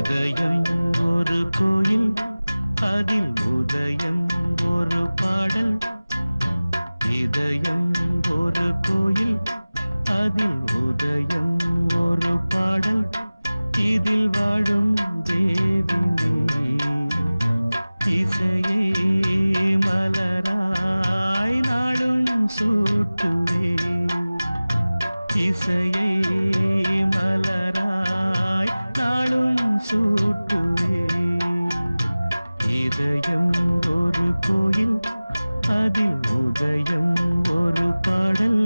இதயம் ஒரு கோயில், அதில் உதயம் ஒரு பாடல். இதயம் ஒரு கோயில், அதில் உதயம் ஒரு பாடல். இதில் வாழும் தேவினே இசையை மலராய் நாளும் சூட்டுவே. இசையை மலராய் நாளும் சூட்டுவே. இதயம் ஒரு கோயில், அதில் உதயம் ஒரு பாடல்.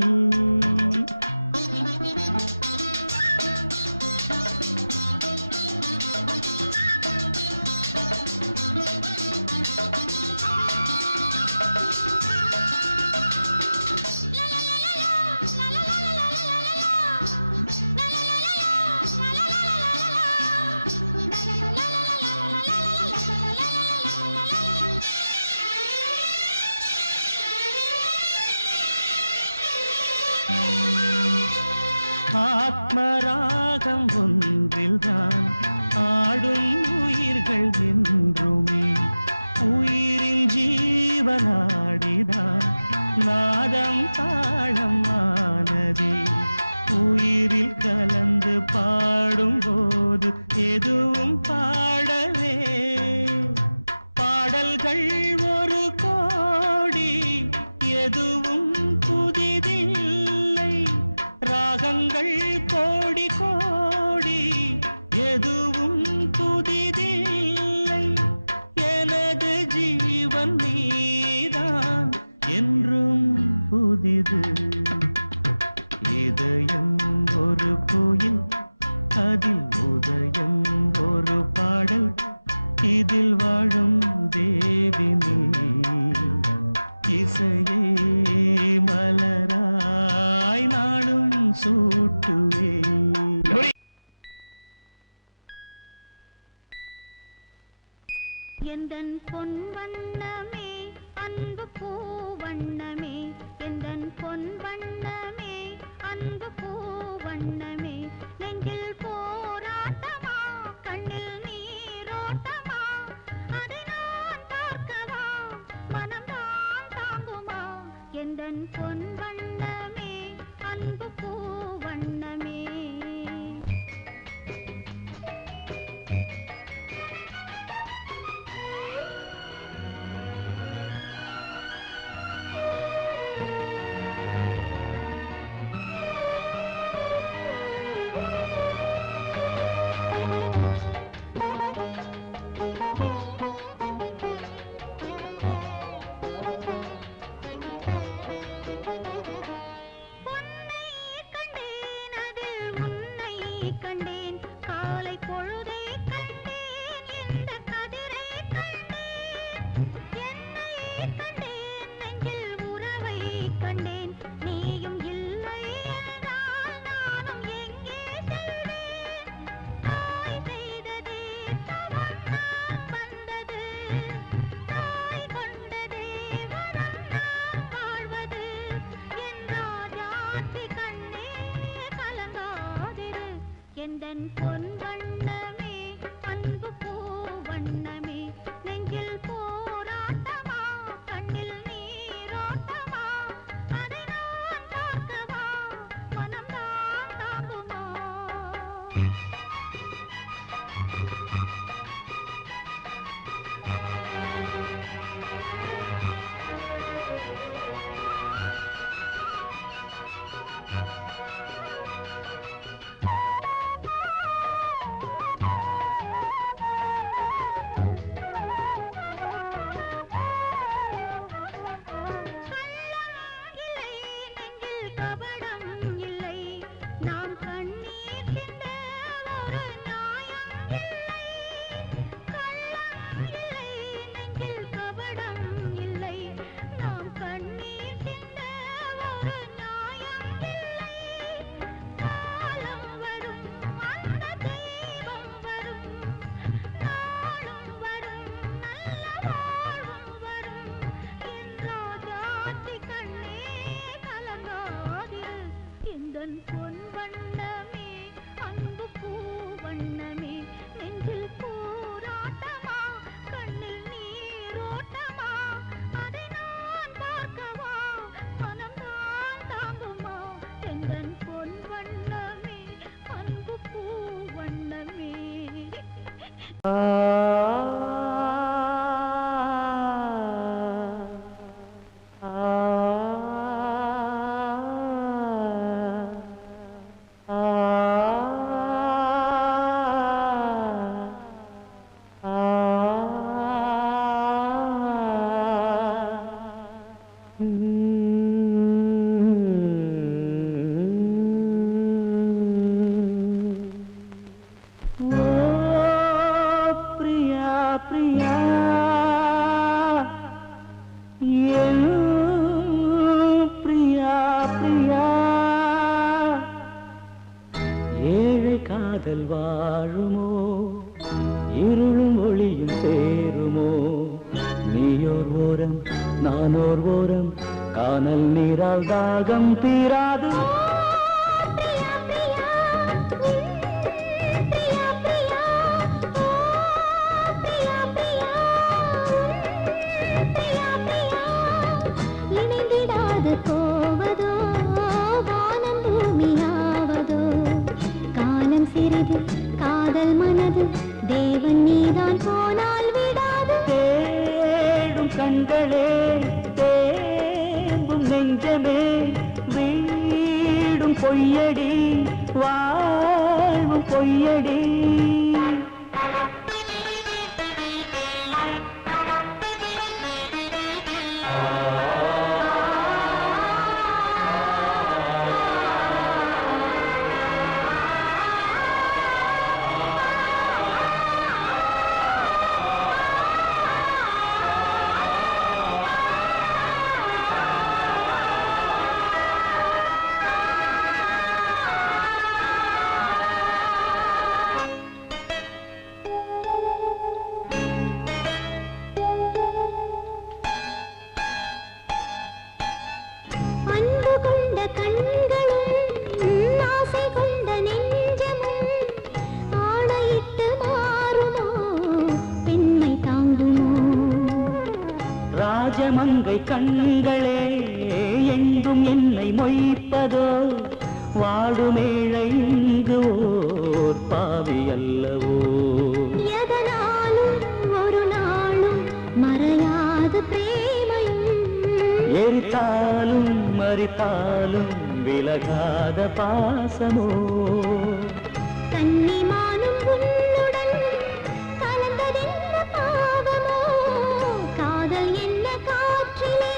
ஆத்மராகம் ஒன்றில்தான் ஆடும் உயிர்கள் என்றுமே. உயிரின் ஜீவனாடிதான் நாதம் தாளம் ஆனதே. உயிரில் கலந்து பாடும்போது எதுவும் பாடவே. பாடல்கள் ஒரு கோடி, எதுவும் புதிதில்லை. ராகங்கள் கோடி கோடி, எதுவும் புதிதில்லை. எனது ஜீவன் நீதான் என்றும் புதிது. இதயம் ஒரு கோயில், அதில் உதயம் ஒரு பாடல். இதில் வாழும் தேவினே இசையே மலராய் நாளும் சூட்டுவே. எந்தன் பொன் வண்ணமே அன்பு பூ வண்ணமே. எந்தன் பொன் வண்ணமே அன்பு பூ வண்ணமே. நெஞ்சில் போராட்டமா, கண்ணில் நீரோட்டமா. அதை நான் பார்க்கவா, மனம்தான் தாங்குமா. எந்தன் பொன் வண்ணமே அன்பு பூ வண்ணமே. எந்தன் பொன் வண்ணமே அன்பு பூ வண்ணமே. நெஞ்சில் போராட்டமா, கண்ணில் நீரோட்டமா. அதை நான் பார்க்கவா, மனம்தான் தாங்குமா. கபடம் இல்லை, நாம் கண்ணீர் சிந்த காதல் வாழுமோ இருளும் ஒளியும் சேருமோ நீயோர் ஓரம் நானோர் ஓரம் கானல் நீரால் தாகம் தீராது போவதோ வானம் பூமியாவதோ காலம் சிறிது காதல் மனது தேவன் நீதான் போனால் விடாது தேடும் கண்களே தேம்பும் நெஞ்சமே வீடும் பொய்யடி வாழ்வும் பொய்யடி ராஜமங்கை கண்களே எங்கும் என்னை மொய்ப்பதோ வாடுமேழை இங்கு ஓர் பாவி அல்லவோ எதனாலும் ஒரு நாளும் மறையாது பிரேமையும் எரித்தாலும் மறித்தாலும் விலகாத பாசமோ கன்னிமானும் உன்னுடன் கலந்ததென்ன பாவமோ காதல் என்ன காற்றிலே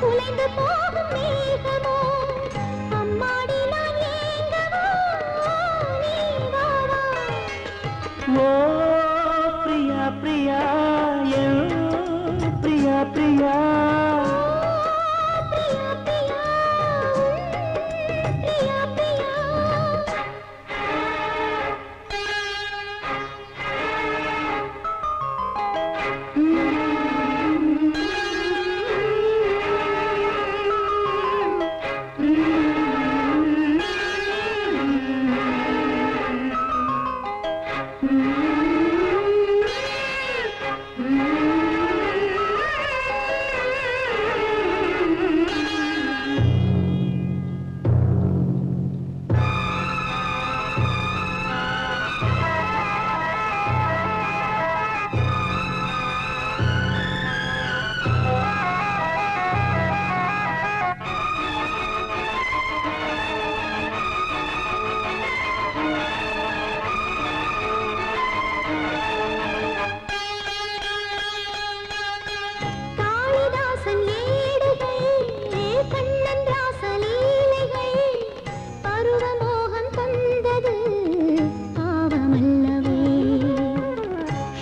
குலைந்து போகும் மேகமோ அம்மாடி நான் ஏங்கவோ நீ வா வா ஓ பிரியா பிரியா என் பிரியா பிரியா பிரியா பிரியா பிரியா பிரியா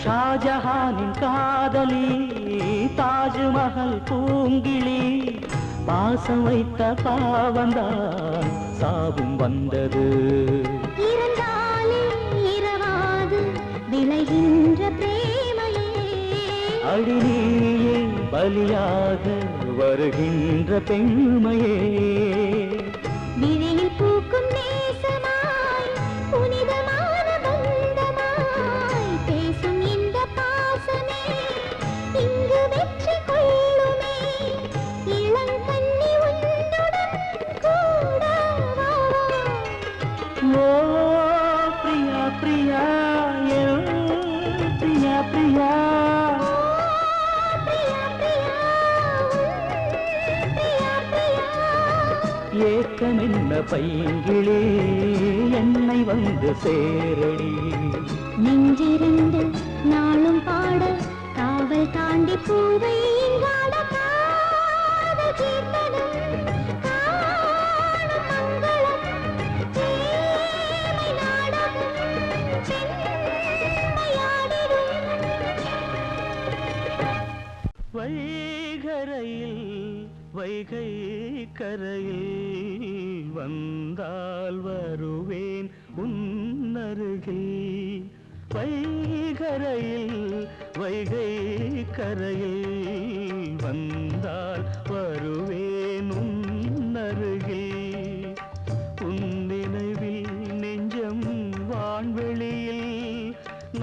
ஷாஜஹானின் காதலி தாஜ்மஹல் பூங்கிளி பாசம் வைத்த பாவந்தான் சாபம் வந்தது இருந்தாலே இரவாது விளைகின்ற பிரேமையே அடிநீயே பலியாக வருகின்ற பெண்மையே விழியில் பூக்கும் நேசமாய் புனிதமான பந்தமாய் பேசும் இந்த பாசமே இங்கு வெற்றி கொள்ளுமே இளங்கண்ணி உன்னுடன் கூட வா ஓ பிரியா பிரியா என் பைங்கிளே என்னை வந்து சேரடி. நெஞ்சிரண்டு நாளும் பாட காவல் தாண்டி பூவை இங்காட காதல் கீர்த்தனம் காணும் மங்களம் சேமை நாடகம் செம்மையாடிடும். வைகரையில் வைகை கரையில் வந்தால் வருவேன் உன்னருகில். வைகரையில் வைகை கரையில் வந்தால் வருவேன் உன்னருகில். உன் நினைவில் நெஞ்சம் வான்வெளியில்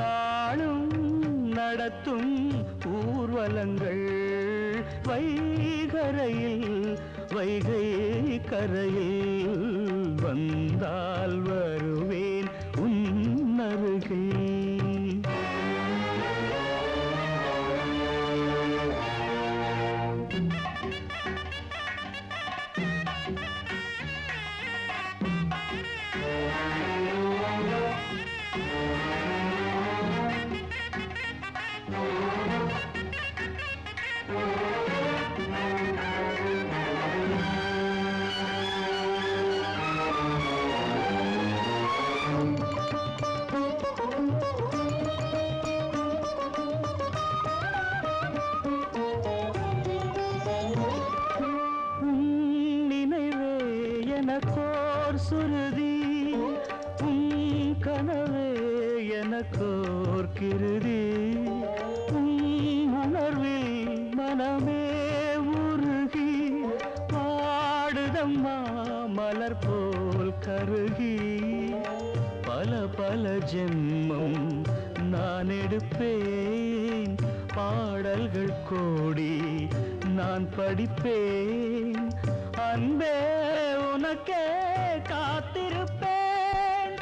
நாளும் நடத்தும் ஊர்வலங்கள். வைகரையில் வைகை கரையில் வந்தால் வருவேன் உன்னருகில். எனக்கோர் சுருதி உன் கனவே எனக்கோர் கிருதி. உன் உணர்வில் மனமே உருகி பாடுதம்மா மலர் போல் கருகி. பல பல ஜென்மம் நான் எடுப்பேன் பாடல்கள் கோடி நான் படிப்பேன். அன்பே உனக்கே காத்திருப்பேன்.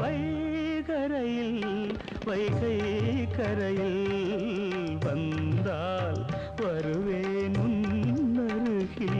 வைகரையில் வைகை கரையில் வந்தால் வருவேன் உன்னருகில்.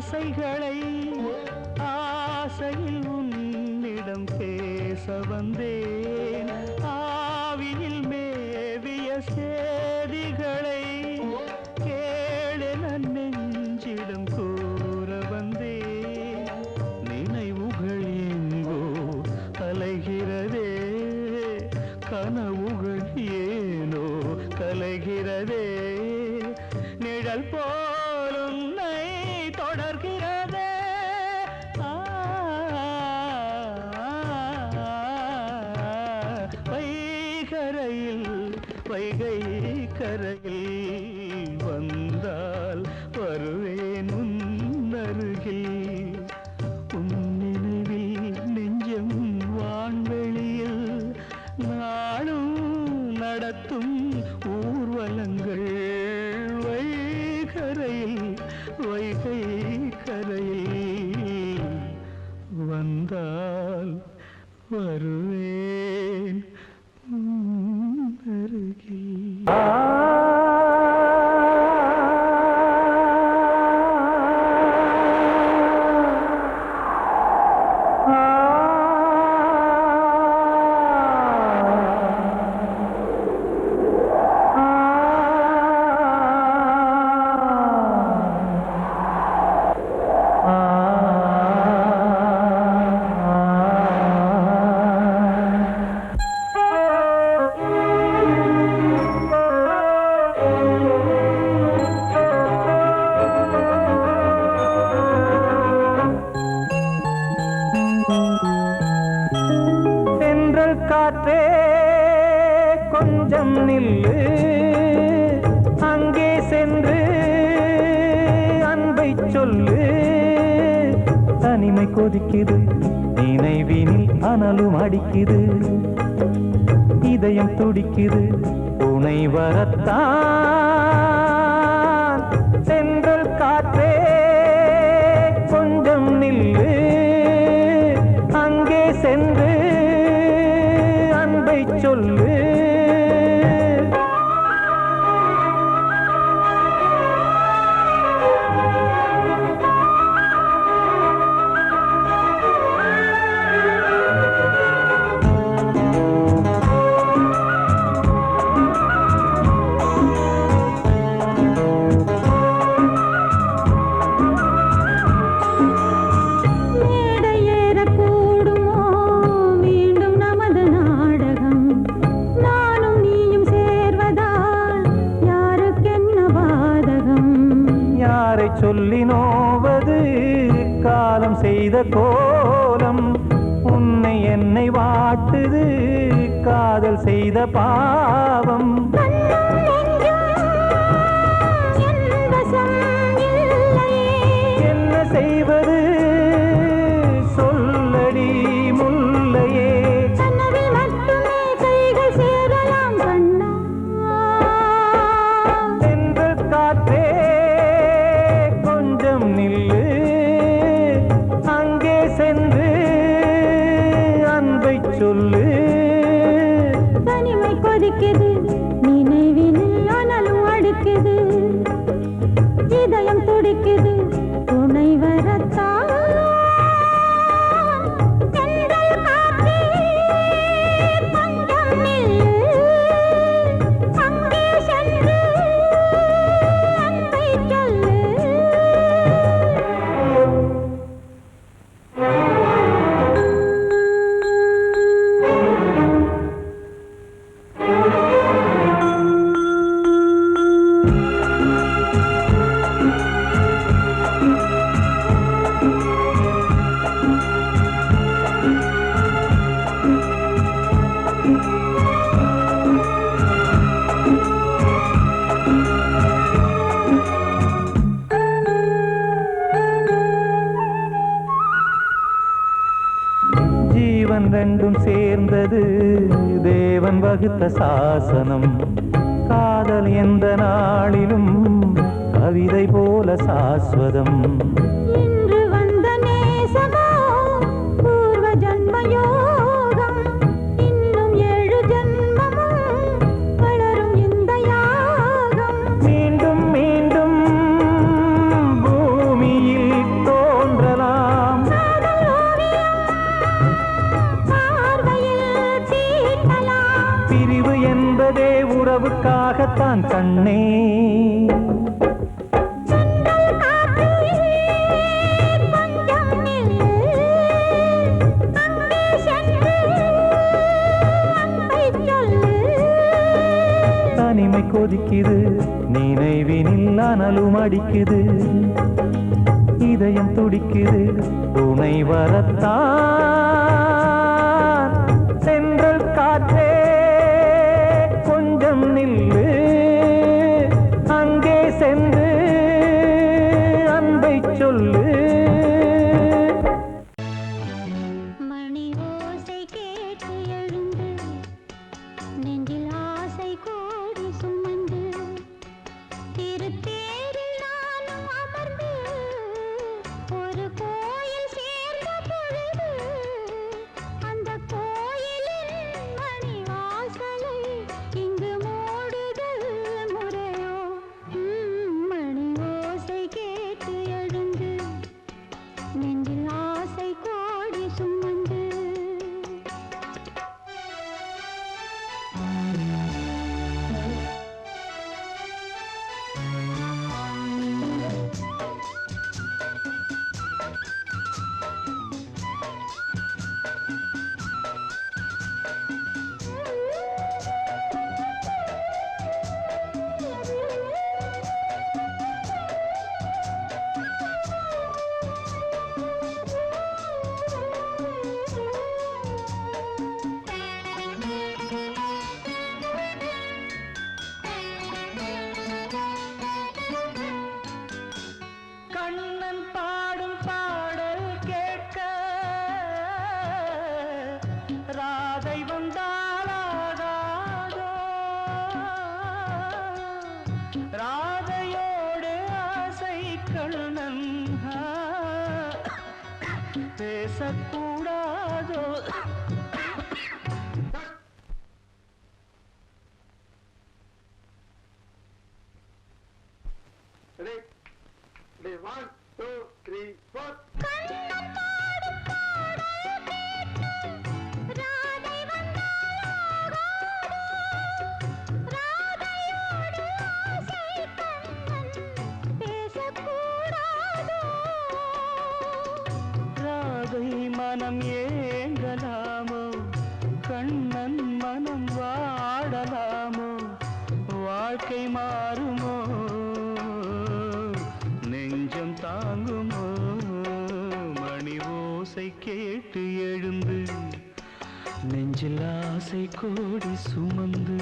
ஆசைகளை ஆசையில் உன்னிடம் பேச வந்தேன். ஆவியில் மேவிய சேதிகளை கேளென நெஞ்சிடம் கூற வந்தேன். நினைவுகள் எங்கோ அலைகிறதே கனவுகள் ஏனோ கலைகிறதே. நிழல் போல் உன்னை தொடர்கிறதே. வைகரையில் வைகை கரையில் வந்தால் வருவேன் உன்னருகில். உன் நினைவில் நெஞ்சம் வான்வெளியில் நாளும் நடத்தும் ஊர்வலங்கள். வைகரையில் வைகை கரையில் வந்தால் வருவேன் அருகில். தனிமை கொதிக்குது நினைவினில் அனலும் அடிக்குது இதயம் துடிக்குது துணை வரத்தான் சென்றல் காற்றே கொஞ்சம் நில்லு அங்கே சென்று அன்பை சொல்லு சொல்லி நோவது காலம் செய்த கோலம் உன்னை என்னை வாட்டுது காதல் செய்த பாவம் என்ன செய்வது சொல்லடி முல்லையே சென்று காற்றே நில்லு அங்கே சென்று அன்பை சொல்லு தனிமை கொதிக்குது நினைவினில் அனலும் அடிக்குது இதயம் துடிக்குது துணை வரத்தான் ரெண்டும் சேர்ந்தது தேவன் வகுத்த சாசனம் காதல் எந்த நாளிலும் கவிதை போல சாஸ்வதம் இன்று வந்த நேசமோ பூர்வ ஜன்ம யோகம் இன்னும் 7 ஜன்மமும் வளரும் இந்த யாகம் மீண்டும் மீண்டும் பூமியில் தோன்றலாம் பிரிவு என்பதே உறவுக்காகத்தான் கண்ணே தனிமை கொதிக்குது நினைவினில் அனலும் அடிக்குது இதயம் துடிக்குது துணை வரத்தான் சென்றல் காற்றே கொஞ்சம் நில்லு அங்கே சென்று அன்பை சொல்லு மணி ஓசை கேட்டு எழுந்து நெஞ்சில் ஆசை கோடி சுமந்து திருத்தேரில் நானும் அமர்ந்து ஒரு கோயில் சேர்ந்த பொழுது பேசக்கூடாதோ? One, two, three, four. Radhai மனம் ஏங்கலாமோ, கண்ணன் மனம் வாடலாமோ, வாழ்க்கை மாறுமோ, நெஞ்சம் தாங்குமோ, மணி ஓசை கேட்டு எழுந்து நெஞ்சில் ஆசை கோடி சுமந்து.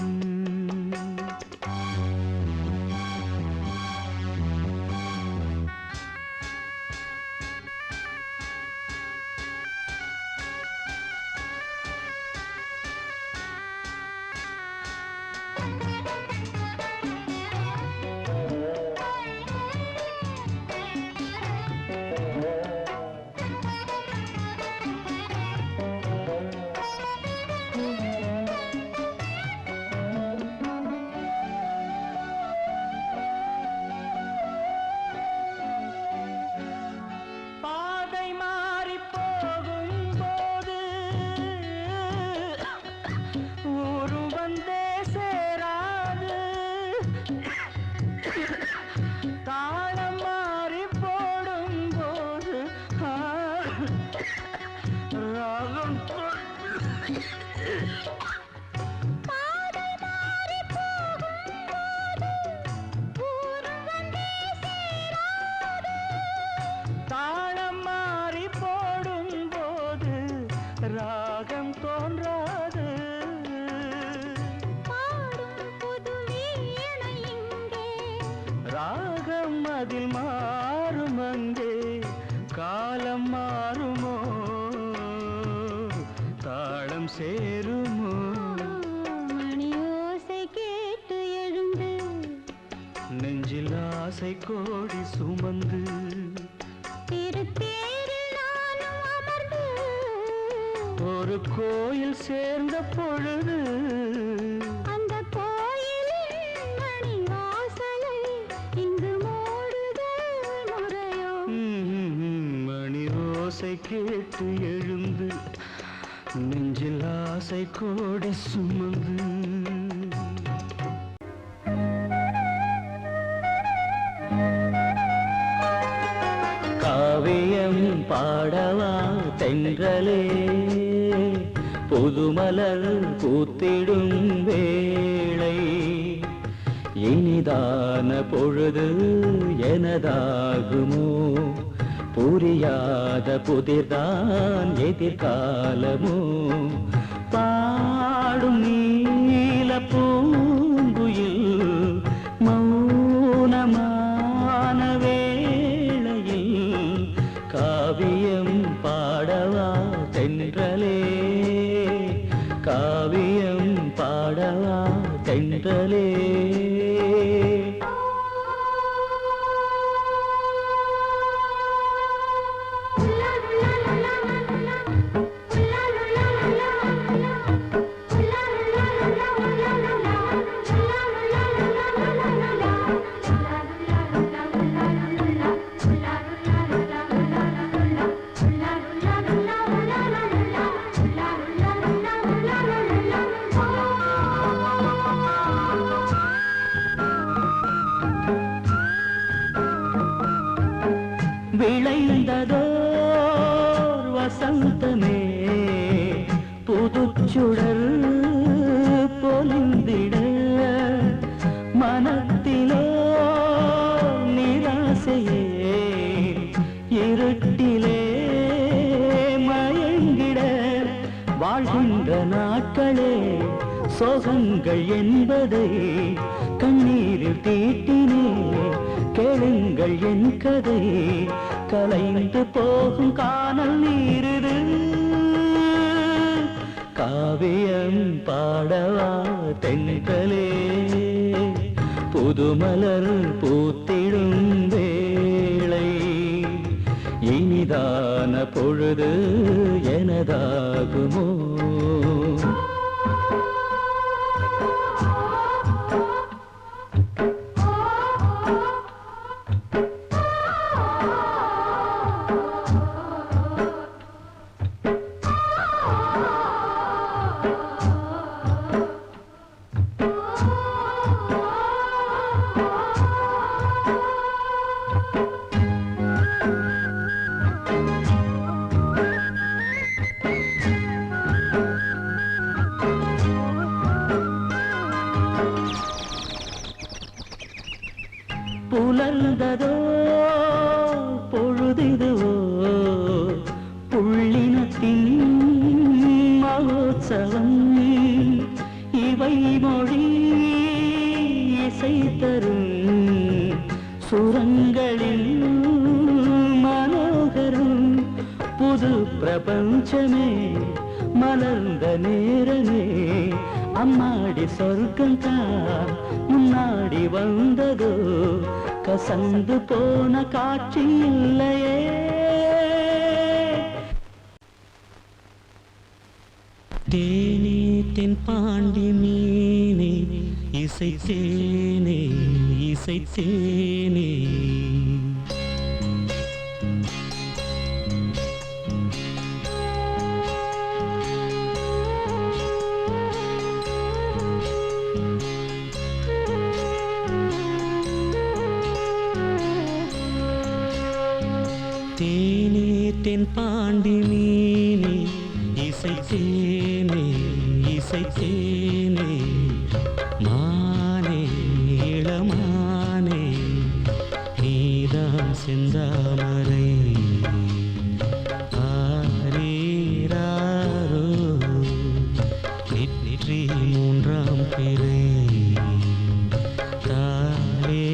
தாளம் மாறி போடும் போது ராகம் தோன்றாது. ராகம் அதில் மாறும் அங்கே, காலம் மாறுமோ, தாளம் சேருமோ, மணி ஓசை கேட்டு எழுந்து நெஞ்சில் ஆசை கோடி சுமந்து. திருத்தேரில் நானும் அமர்ந்து ஒரு கோயில் சேர்ந்த பொழுது அந்த கோயிலின் மணி வாசலை இங்கு மூடுதல் முறையோ. மணி ஓசை கேட்டு எழுந்து நெஞ்சில் ஆசை கோடி சுமந்து. காவியம் பாடவா தென்றலே, புதுமலர் பூத்திடும் வேளை, இனிதான பொழுது எனதாகுமோ, புரியாத புதிர்தான் எதிர்காலமோ, பாடும் நீல பூங்குயில் மௌனமான வேளையில் காவியம் பாடவா தென்றலே, காவியம் பாடவா தென்றலே. விளைந்ததோர் வசந்தமே புதுச்சுடர் பொலிந்திட, மனத்திலோ நிராசையே இருட்டிலே மயங்கிட, வாழ்கின்ற நாட்களே சோகங்கள் என்பதை கண்ணீரில் தீட்டினே, கேளுங்கள் என் கதை, கலைந்து போகும் காணல் நீரிது. காவியம் பாடவா தென்றலே, புதுமலர் பூத்திடும் வேளை, இனிதான பொழுது எனதாகுமோ? புலர்ந்ததோ பொழுதிதுவோ புள்ளினத்தின் மகோத்சவம், இவை மொழி இசை தரும் சுரங்களில் மனோகரம், புது பிரபஞ்சமே மலர்ந்த நேரமே, அம்மாடி சொர்க்கம் தான் முன்னாடி வந்ததோ, கசந்து போன காட்சி இல்லையே. தேனே தென் பாண்டி மீனே இசைத்தேனே இசைத்தேனே, தேனே தென் பாண்டி மீனே இசைத்தேனே இசைத்தேனே, மானே இளமானே நீதான் செந்தாமரை, ஆரீராரோ நெற்றி மூன்றாம் பிறை, தாரேலேலோ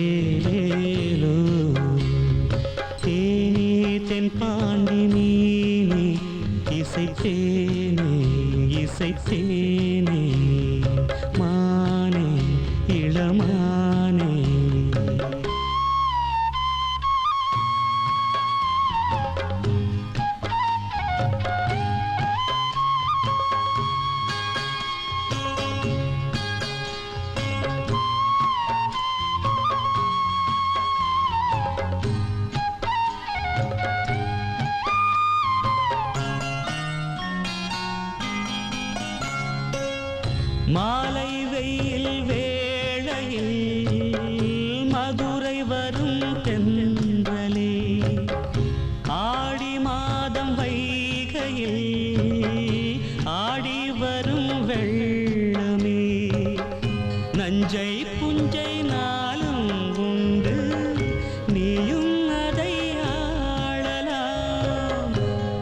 தேனே தென் பாண்டி மீனே இசைத்தேனே இசைத்தேனே, மானே இளமானே. மாலை வெயில் வேளையில் மதுரை வரும் தென்றலே, ஆடி மாதம் வைகையில் ஆடி வரும் வெள்ளமே, நஞ்சை புஞ்சை நாளும் உண்டு நீயும் அதை ஆளலாம்,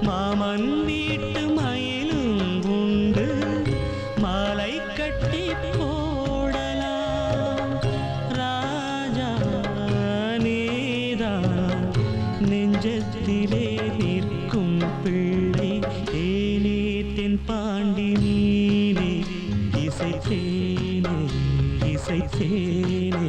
மாமன் வீட்டு மயிலும் உண்டு மாலை கட்டி போடலாம், ராஜா நீதான் நெஞ்சத்திலே நிற்கும் பிள்ளை, ஏனே தென் பாண்டி மீனே இசைத்தேனே இசைத்தேனே.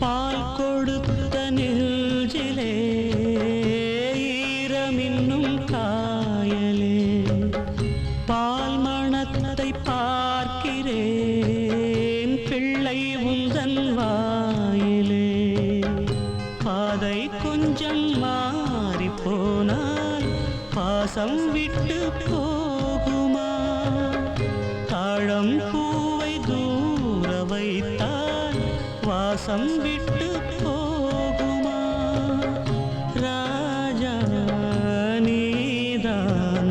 பால் கொடுத்த நெஞ்சிலே ஈரமின்னும் காயலே, பால் மணத்தை பார்க்கிறேன் பிள்ளை உந்தன் வாயிலே, பாதை கொஞ்சம் மாறி போனால் பாசம் விட்டு போகுமா, தாழம் பூவை தூர வைத்தால் வாசம் விட்டு போகுமா, ராஜா நீதான்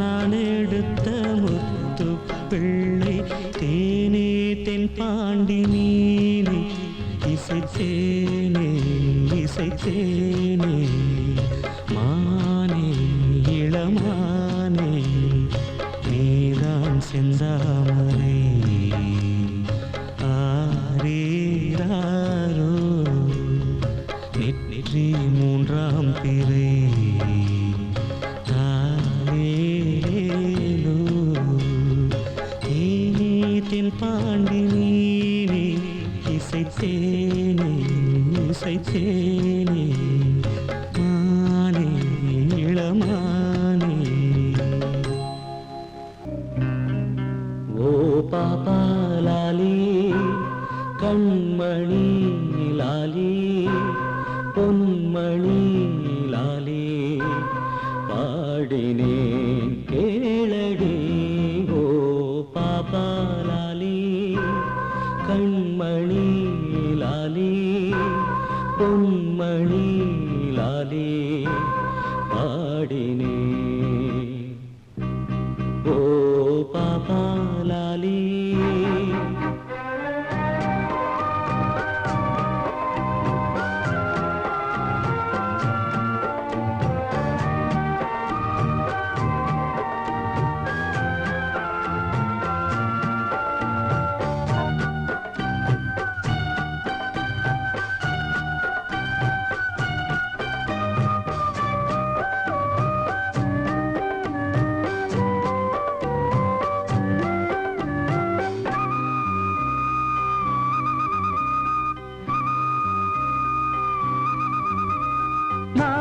நான் எடுத்த முத்து பிள்ளை, தேனே தென் பாண்டி மீனே இசைத்தேனே இசைத்தேனே, மானே இளமானே செந்தாமரை ஆரீராரோ நெற்றி மூன்றாம் திரை தாரேலோ தேனே தென் பாண்டி நீனே இசைத்தேனே இசைத்தேனே மானே இளமானே ஓ பாப்பா லாலி கண்மணி லாலி பொன்மணி லாலி பாடினேன் கேளடி ஓ பாப்பா லாலி கண்மணி லாலி பொன்மணி லாலி பாடினேன் ஓ பாப்பா லாலி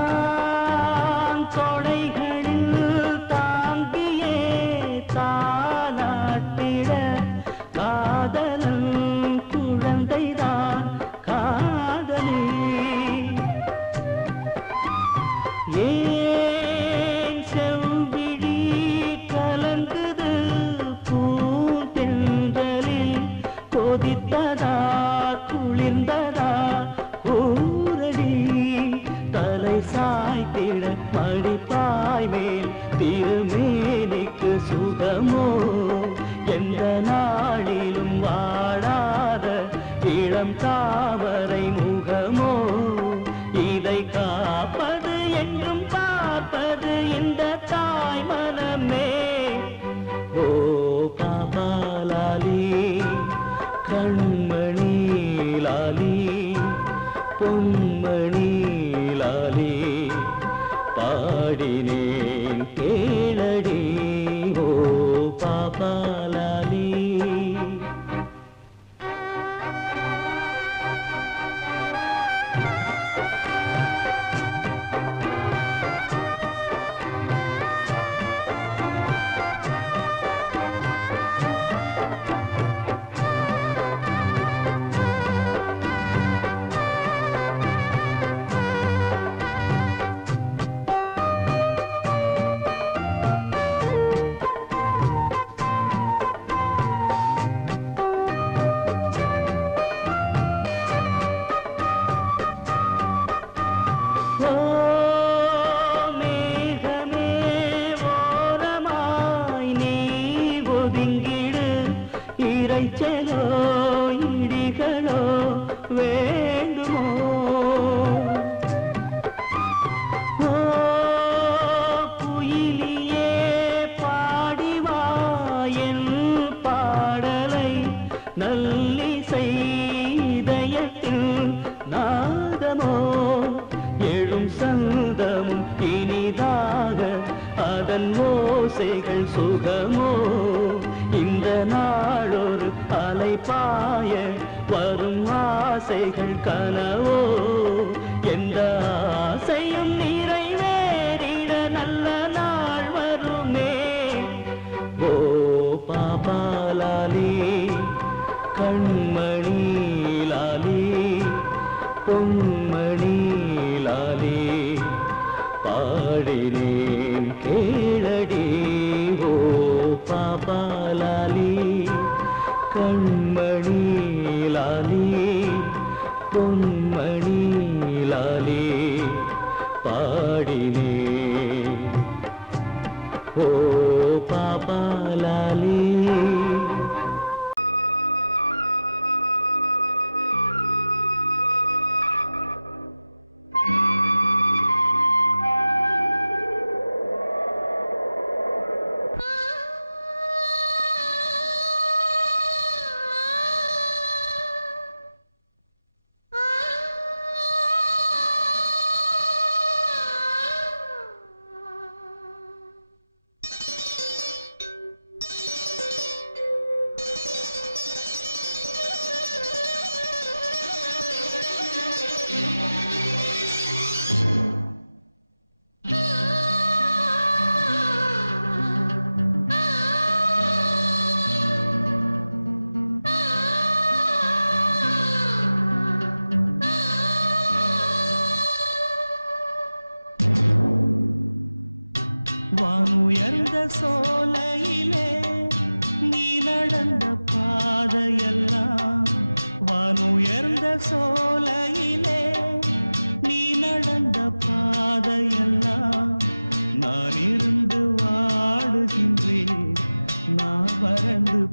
நான் தொடைகளில் தாங்கியே தாலாட்டிட காதலன் குழந்தைதான் காதலி ஏன் செவ்விழி கலங்குது பூந்தென்றலில் கொதித்ததா குளிர்ந்ததா ஊரடி தலை சாய்த்திட மடிப்பாய் மேல் திருமேனிக்கு சுகமோ எந்த நாளிலும் வாடாத இளம் தாமரை முகமோ இதை காப்பது என்றும் பார்ப்பது இந்த தாய் மனமே ஓ பாப்பா லாலி கண்மணி லாலி பொன்மணி லாலி பாடினேன் கேளடி ஓ பாப்பா லாலி ஓ மேகமே ஓரமாய் நீ ஒதுங்கிடு இறைச்சலோ இடிகளோ வேண்டுமோ ஓ குயிலியே பாடிவா என் பாடலை நல்லிசை இதயத்தில் நாதமோ எழும் சந்தமும் இனிதாக அதன் ஓசைகள் சுகமோ இந்த நாளொரு அலைபாய வரும் ஆசைகள் கனவோ எந்த ஆசையும் நிறைவேறிட நல்ல நாள் வருமே ஓ பாப்பா லாலி கண்மணி லாலி பொன்மணி லாலி பாடினேன் கேளடி ஓ பாப்பா லாலி கண்மணி லாலி பொன்மணி லாலி பாடினேன் ஓ பாப்பா லாலி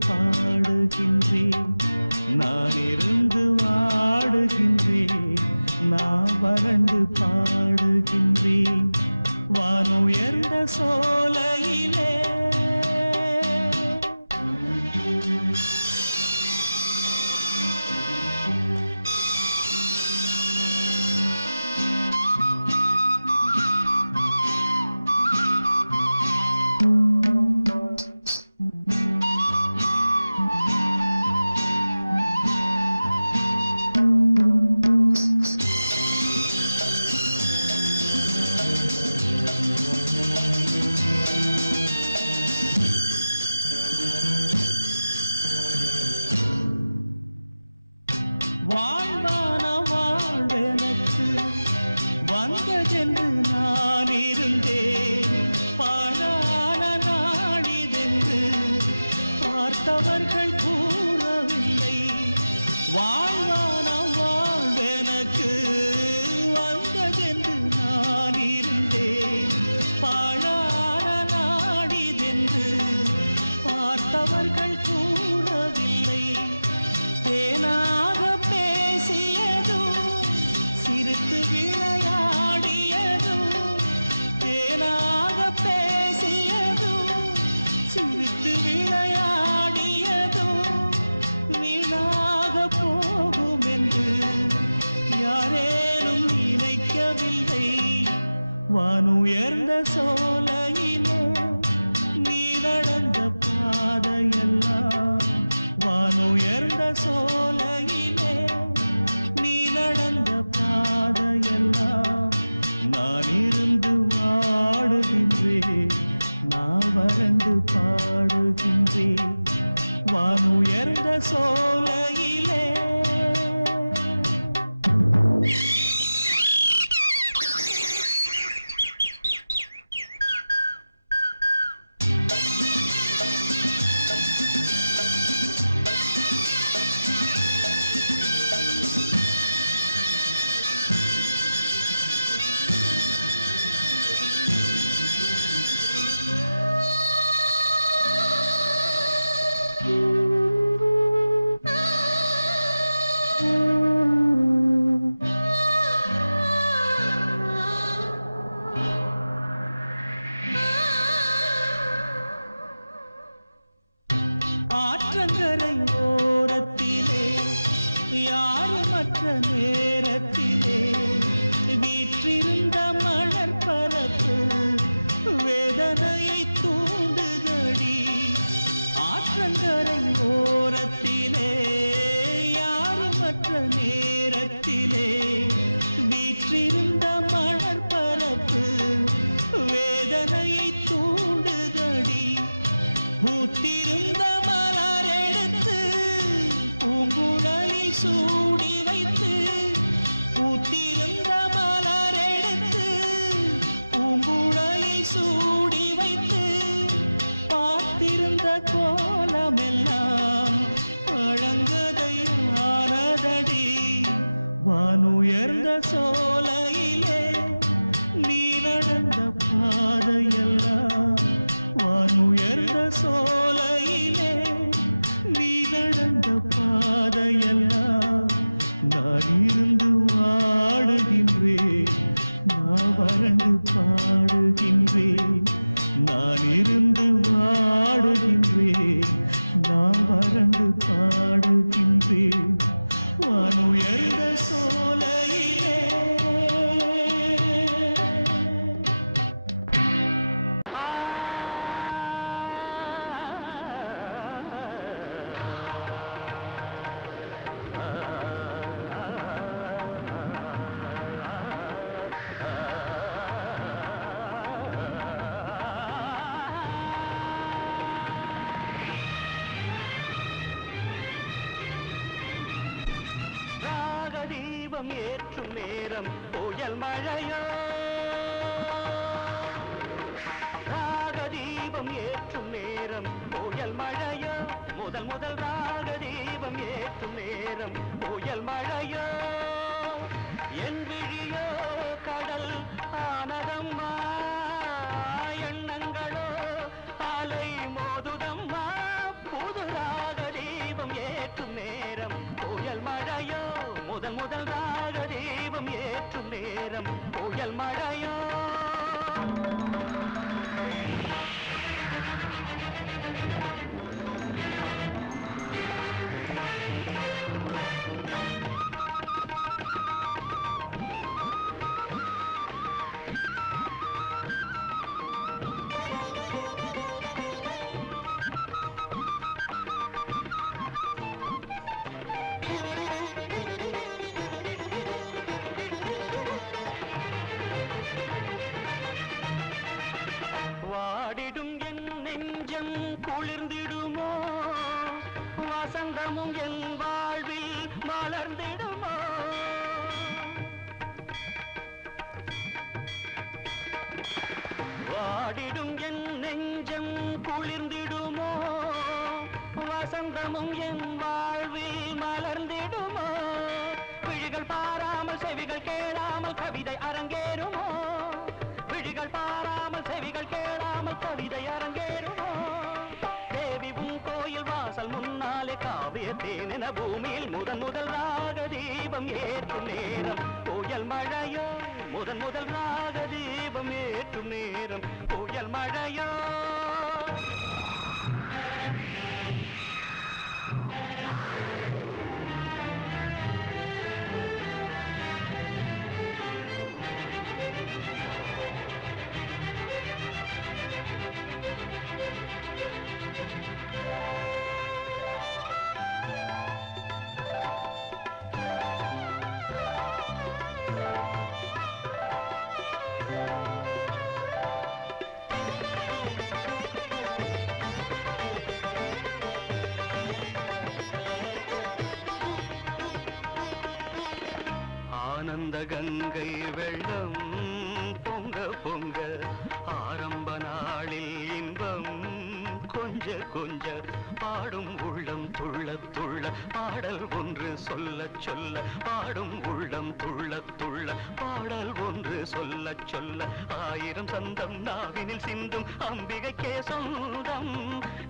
பாடுகின்றேன், நான் இருந்து வாடுகின்றேன், நான் வறண்டு பாடுகின்றேன் வானுயர்ந்த சோலையிலே. வாழ்வான வாழ்வெனக்கு வந்ததென்று நான் இருந்தேன், பாழான நாடிதென்று பார்த்தவர்கள் கூறவில்லை. வாழ்வான வாழ்வெனக்கு வந்ததென்று நான் இருந்தேன், பாழான நாடிதென்று பார்த்தவர்கள் கூறவில்லை. தேனாக பேசியதும் சிரித்து விளையாடியதும், தேனாக பேசியதும் சிரித்து விளையாடியதும் வீணாக போகும் என்று யாரேனும் நினைக்கவில்லை. வானுயர்ந்த சோலையிலே நீ நடந்த பாதையெல்லாம், வானுயர்ந்த சோலையிலே நீ நடந்த பாதையெல்லாம் நான் இருந்து வாடுகின்றேன், நான் வறண்டு பாடுகின்றேன் வானுயர்ந்த சோலையிலே. ஆற்றங்கரை ஓரத்திலே யாருமற்ற நேரத்திலே வீற்றிருந்த மணற்பரப்பு வேதனையை தூண்டுதடி. ஆற்றங்கரை ஓரத்திலே யாருமற்ற நேரத்திலே வீற்றிருந்த மணற்பரப்பு வேதனையை தூண்டுதடி. பூத்திருந்த மலரெடுத்து பூங்குழலில் சூடி வைத்து, பூத்திருந்த மலரெடுத்து பூங்குழலில் சூடி வைத்து பார்த்திருந்த கோலமெல்லாம் பழங்கதையானதடி. வானுயர்ந்த சோலையிலே நீ நடந்த பாதையெல்லாம், வானுயர்ந்த சோலையிலே நீ நடந்த பாதையெல்லாம் நான் இருந்து வாடுகின்றேன், நான் வறண்டு பாடுகின்றேன், நான் இருந்து வாடுகின்றேன், நான் வறண்டு பாடுகின்றேன் வானுயர்ந்த சோலையிலே. ராகதீபம் ஏற்றும் நேரம் புயல் மழையோ, ராகதீபம் ஏற்றும் நேரம் புயல் மழையோ, முதல் முதல் ராகதீபம் ஏற்றும் நேரம் புயல் மழையோ. என் விழியோ கடல் ஆனதம்மா, எண்ணங்களோ அலை மோதுதம்மா, புதுரா வாடிடும் என் நெஞ்சம் குளிர்ந்திடுமோ வசந்தமும் என் வாழ்வில் மலர்ந்திடுமோ விழிகள் பாராமல் செவிகள் கேளாமல் கவிதை அரங்கேறுமோ விழிகள் பாராமல் செவிகள் கேளாமல் கவிதை அரங்கேறுமோ தேவி உன் கோயில் வாசல் முன்னாலே காவிய தேனென பூமியில் முதல் ராக தீபம் ஏற்றும் நேரம் புயல் மழையோ முதல் ராக தீபம் ஏற்றும் நேரம் புயல் மழையோ ஆனந்த கங்கை வெள்ளம் பொங்க பொங்க ஆரம்ப நாளில் இன்பம் கொஞ்ச கொஞ்ச பாடும் உள்ளம் துள்ள துள்ள பாடல் ஒன்று சொல்ல சொல்ல பாடும் உள்ளம் துள்ள துள்ள பாடல் ஒன்று சொல்ல சொல்ல ஆயிரம் சந்தம் நாவினில் சிந்தும் அம்பிகைக்கே சொந்தம்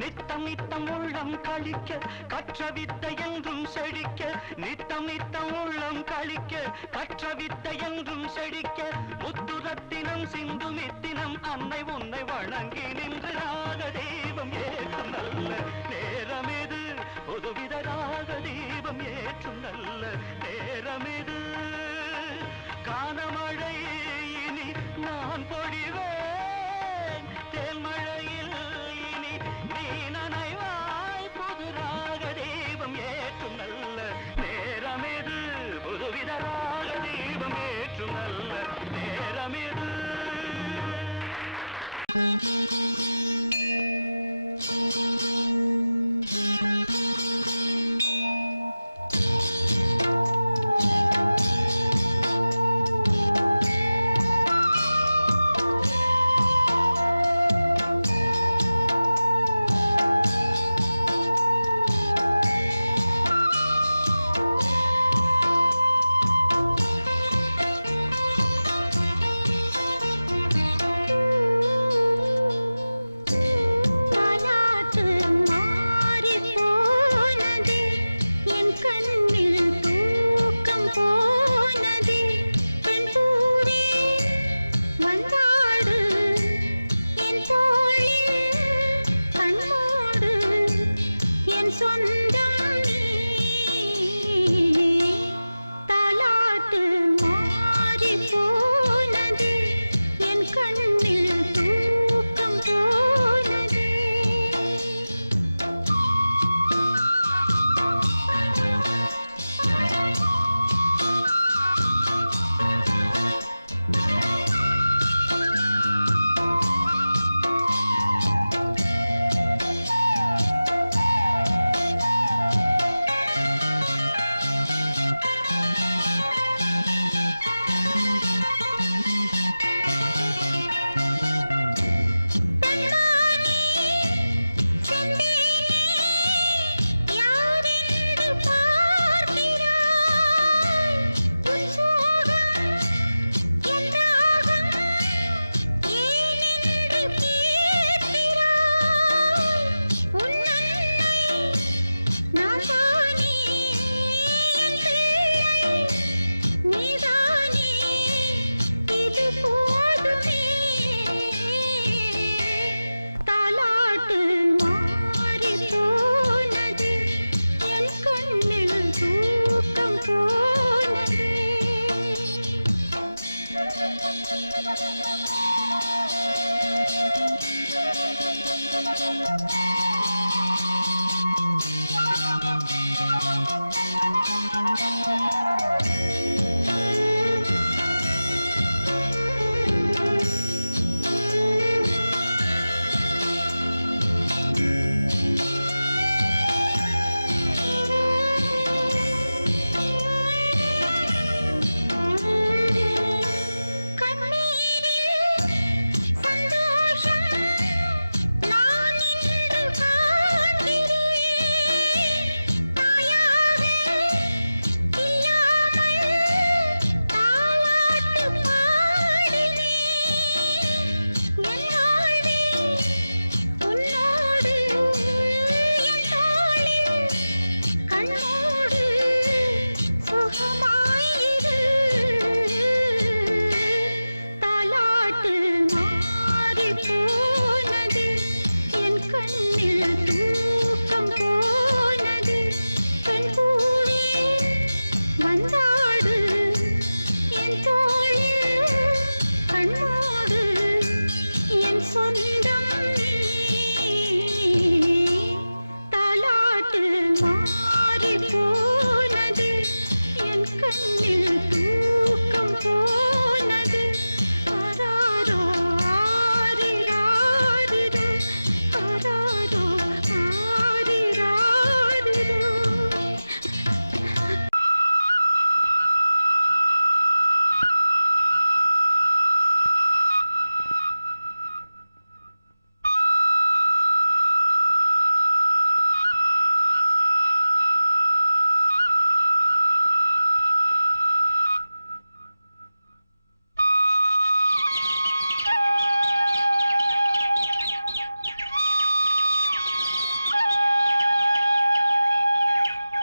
நித்தம் நித்தம் உள்ளம் கழிக்க கற்ற வித்தை என்றும் செழிக்க நித்தம் நித்தம் உள்ளம் கழிக்க கற்ற வித்தை என்றும் செழிக்க முத்துரத்தினம் சிந்து மித்தினம் அன்னை உன்னை வணங்கி நின்று ராக தீபம் ஏற்றும் நல்ல நேரம் இது புதுவித ராக தீபம் ஏற்றும் நல்ல நேரம் இது கானமழை இனி நான் பொழிவேன் தேன்மழையில் இனி நீ நனைவாய் புது ராக தீபம் ஏற்றும் நல்ல நேரம் இது புதுவித ராக தீபம் ஏற்றும் நல்ல நேரம் இது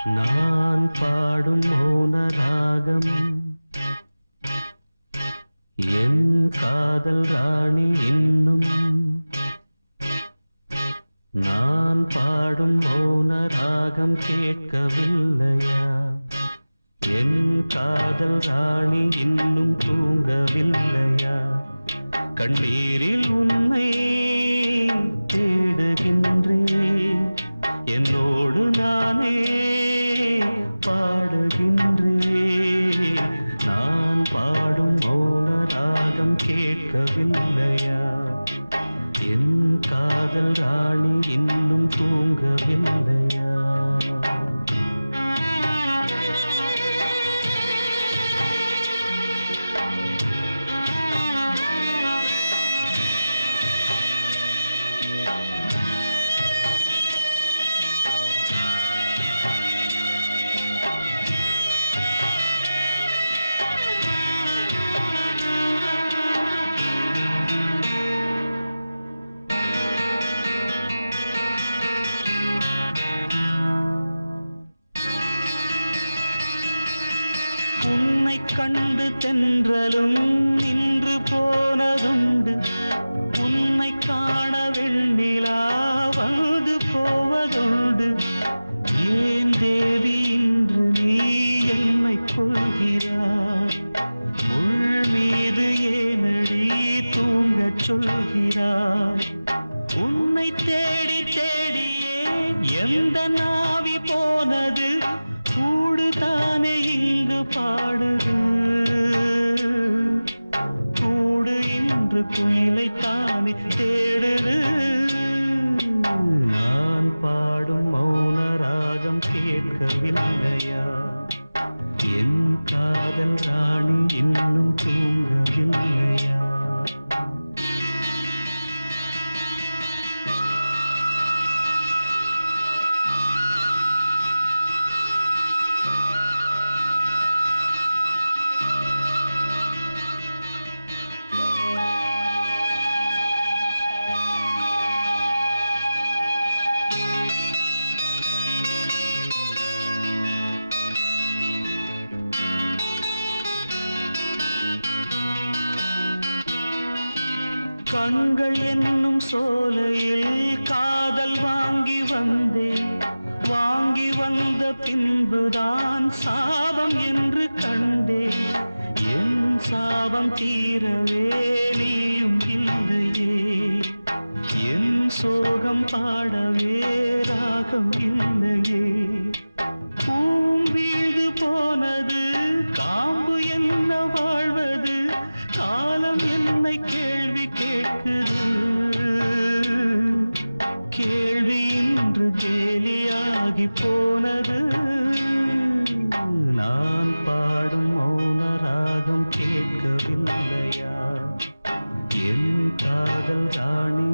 நான் பாடும் மௌன ராகம் என் காதல் ராணி இன்னும் நான் பாடும் மௌன ராகம் கேட்கவில்லையா என் காதல் ராணி இன்னும் தூங்கவில்லையா கண்ணீரில் உன்னை தேடுகின்றேன் என்னோடு நானே பாடுகின்றேன் நான் பாடும் மௌன ராகம் கேட்கவில்லையா என் காதல் ராணி இன்னும் தூங்கவில்லையா உன்னை கண்டு தென்றலும் நின்று போனதுண்டு உன்னை காண வெண்ணிலா வந்து போவதுண்டு ஏன் தேவி இன்று நீ என்னை கொள்கிறாய் முள் மீது ஏனடி தூங்கச் சொல்கிறாய் உன்னை தேடி தேடியே எந்த நாவி போனது கூடுதானே இங்கு பாடுது கூடு இன்று குயிலைத்தானே தேடுது நான் பாடும் மௌன ராகம் கேட்கவில்லையா என் காதல் ராணி இன்னும் தூங்கவில்லையா கண்கள் என்னும் சோலையில் காதல் வாங்கி வந்தேன் வாங்கி வந்த பின்புதான் சாபம் என்று கண்டேன் என் சாபம் தீரவே நீயும் இல்லையே என் சோகம் பாடவே ராகம் இல்லையே பூம் வீழ்ந்து போனது காம்பு என்ன வாழ்வது காலம் என்னை கேள்வி கேட்குது கேள்வி இன்று கேலியாகி போனது நான் பாடும் மௌன ராகம் கேட்கவில்லையா என் காதல் ராணி